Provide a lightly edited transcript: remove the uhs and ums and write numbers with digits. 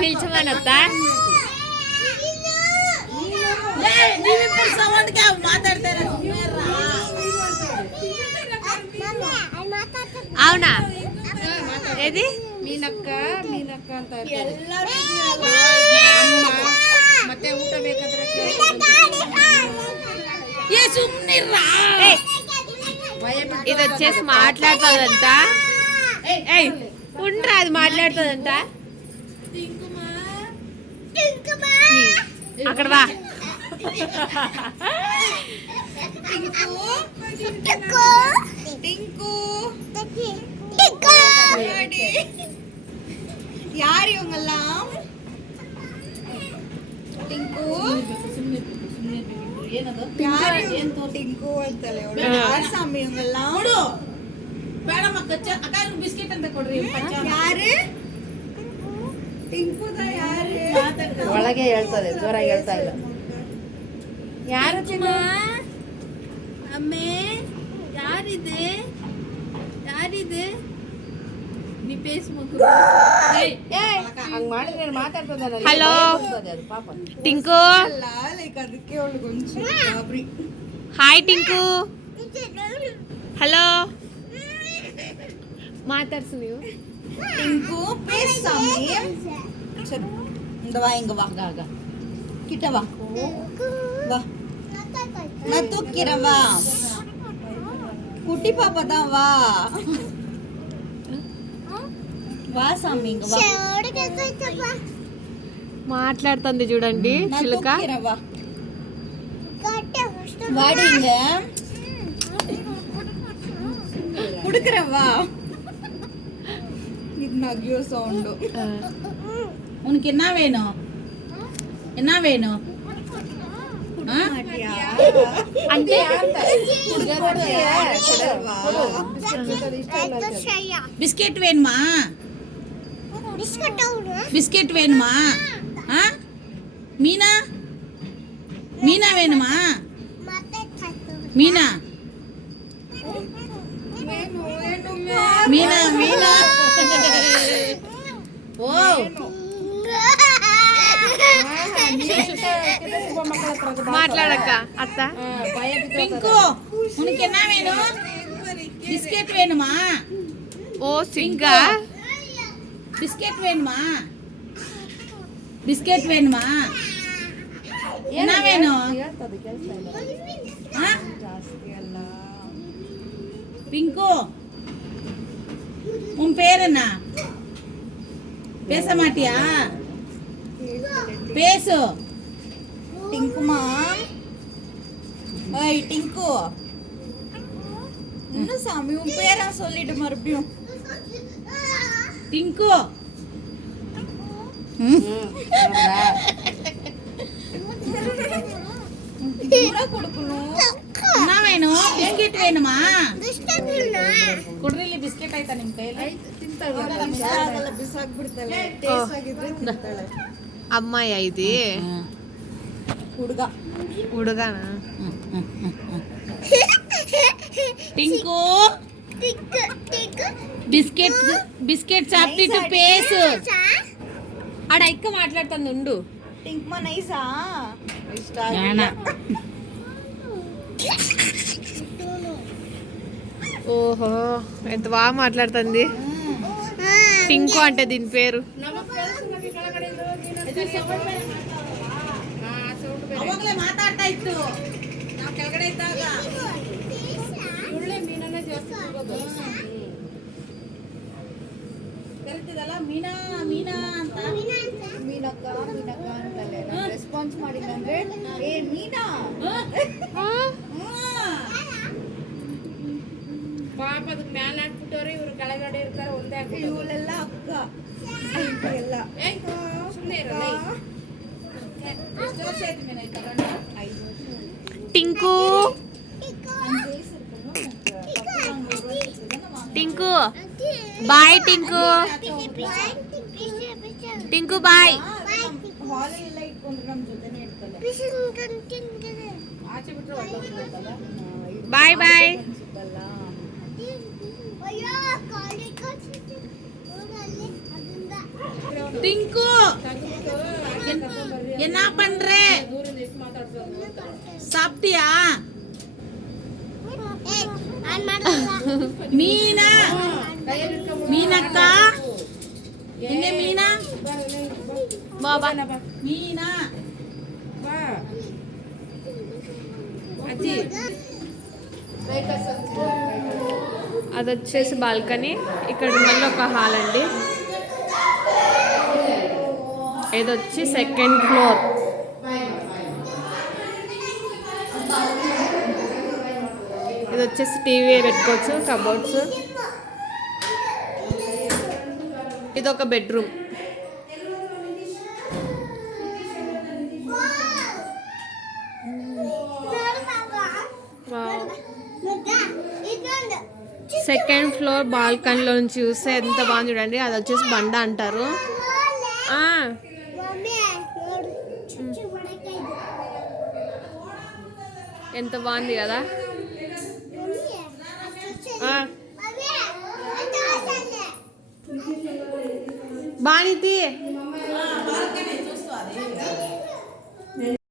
పిలిచమనొద్దా? అవునా? ఏది ಮೀನಕ್ಕ ಅಂತ ಮತ್ತೆ ಊಟ ಬೇಕಾದ್ರೆ ఇది వచ్చేసి మాట్లాడుతుందంట. ఉండ్రా, అది మాట్లాడుతుందంట. అక్కడ వా. யார் இவங்கெல்லாம்? ಟಿಂಕು ಟಿಂಕು ಅಂತಲೇ ಯಾರು ಸ್ವಾಮಿ ಇವಂಗೆಲ್ಲ? ಬೇಡಮ್ಮ ಅಕ್ಕ ಬಿಸ್ಕೆಟ್ ಅಂತ ಕೊಡ್ರಿ. ಯಾರು ಟಿಂಕುದ? ಯಾರು ಒಳಗೆ ಹೇಳ್ತದೆ, ಜೋರಾಗಿ ಹೇಳ್ತಾ ಇಲ್ಲ. ಯಾರು ಚಿನ್ನ? ಅಮ್ಮೆ ಯಾರಿದೆ? ಯಾರಿದೆ? ನೀ ಫೇಸ್ಬುಕ್ ಹಂಗ್ ಮಾಡಿದ್ರೆ ಮಾತಾಡ್ತದ. ಹಲೋ ಟಿಂಕು. ಲೈಕ್ ಅದಕ್ಕೆ ಅವಳಿಗೊಂಚು ಗಾಬರಿ. ಹಾಯ್ ಟಿಂಕು. ಹಲೋ ಮಾತಾಡ್ಸು ನೀವು. ಟಿಂಕು பேசு சாமி. சரி இந்த வா, இங்க வா. கிட்ட வா. வா, நான் தூக்கிறேன். வா, குட்டி பாப்பா தான். வா వా సామి, ఇంక వా. మాట్లాడుతుంది చూడండి చిలుక. வாடி இங்க குடுக்குறேன். வா. இது நகியோ சவுண்ட். உனக்கு என்ன வேணும்? என்ன வேணும்? అంటే బిస్కెట్ వేణుమా? బిస్కెట్ వేణుమా? మీనా మీనా వేణుమా? మీనా మీనా మీనా ఓ మాట్లాడక్క అత్త. పింకు ఉనికి என்ன வேணும்? பிஸ்கெட் வேணுமா? ఓ సింగా. பிஸ்கெட் வேணுமா? பிஸ்கெட் வேணுமா? என்ன வேணும்? பிங்கு உன் பேர் என்ன? பேச மாட்டியா? பேசு. டிங்குமா. ஏய் டிங்கு, என்ன சாமி உன் பேரா சொல்லிட்டு மறுபடியும்? டிங்கு கொடுக்கணும். என்ன வேணும்? பிஸ்கெட் வேணுமா? ಕೊಡ್ರಿ, ಬಿಸ್ಕೆಟ್ ಆಯ್ತಾ ನಿಮ್ ಕೈಯಲ್ಲಿ? అమ్మాయి ఇది ಹುಡುಗ. ಹುಡುಗನಾ? ಟಿಂಕು బిస్కెట్ బిస్కెట్ చాప్టిట్ పేస్. ఆడ ఇక్క మాట్లాడుతుంది ఉండు. టింక్ మా నైసా ఇష్ట. ఓహో, ఎంత బాగా మాట్లాడుతుంది. టింకు అంటే దీని పేరు. ಅವಾಗಲೇ ಮಾತಾಡ್ತಾ ಇತ್ತು ನಾವು ಕೆಳಗಡೆ ಇದ್ದಾಗ. ಕರಿತಿದಲ್ಲ ಮೀನಾ ಮೀನಾ ಅಂತ. ಮೀನಕ್ಕ ಮೀನಕ್ಕ ಅಂತಲೇ ರೆಸ್ಪಾನ್ಸ್ ಮಾಡಿಲ್ಲ ಅಂದ್ರೆ ಏ ಮೀನಾ ಪಾಪ ಅದಕ್ಕೆ ಮ್ಯಾಲೆ ಹಾಕ್ಬಿಟ್ಟವ್ರೆ, ಇವ್ರು ಕೆಳಗಡೆ ಇರ್ತಾರೆ. ಒಂದೇ ಇವಳೆಲ್ಲ ಅಕ್ಕ ಎಲ್ಲ ಸುಮ್ಮನೆ ಇರಲ್ಲ. ಎಷ್ಟು ವರ್ಷ ಆಯ್ತು ಮೀನಾ ಇದು ತಗೊಂಡು? 5 ವರ್ಷ. ಟಿಂಕು ಟಿಂಕು ಬಾಯ್. ಟಿಂಕು ಟಿಂಕು ಬಾಯ್. ಹಾಲೆಲ್ಲ ಇಟ್ಕೊಂಡ್ರೆ ನಮ್ಮ ಜೊತೆನೇ ಇರ್ತಾಳೆ. ಆಚೆ ಬಿಟ್ಟರೆ ಬಾಯ್ ಬಾಯ್. ಟಿಂಕು என்ன பண்றே சாப்பிட்டியா மீனா மீனಕ್ಕ இங்க மீனா బాబా మీనా అది వచ్చేసి బాల్కనీ. ఇక్కడ మళ్ళీ ఒక హాల్ అండి. ఇది వచ్చి సెకండ్ ఫ్లోర్. ఇది వచ్చేసి టీవీ పెట్టుకోవచ్చు, కబోర్డ్స్. ఇది ఒక బెడ్రూమ్. సెకండ్ ఫ్లోర్ బాల్కనీలో నుంచి చూస్తే ఎంత బాగుంది చూడండి. అది వచ్చేసి బండ అంటారు. ఎంత బాగుంది కదా. బానితి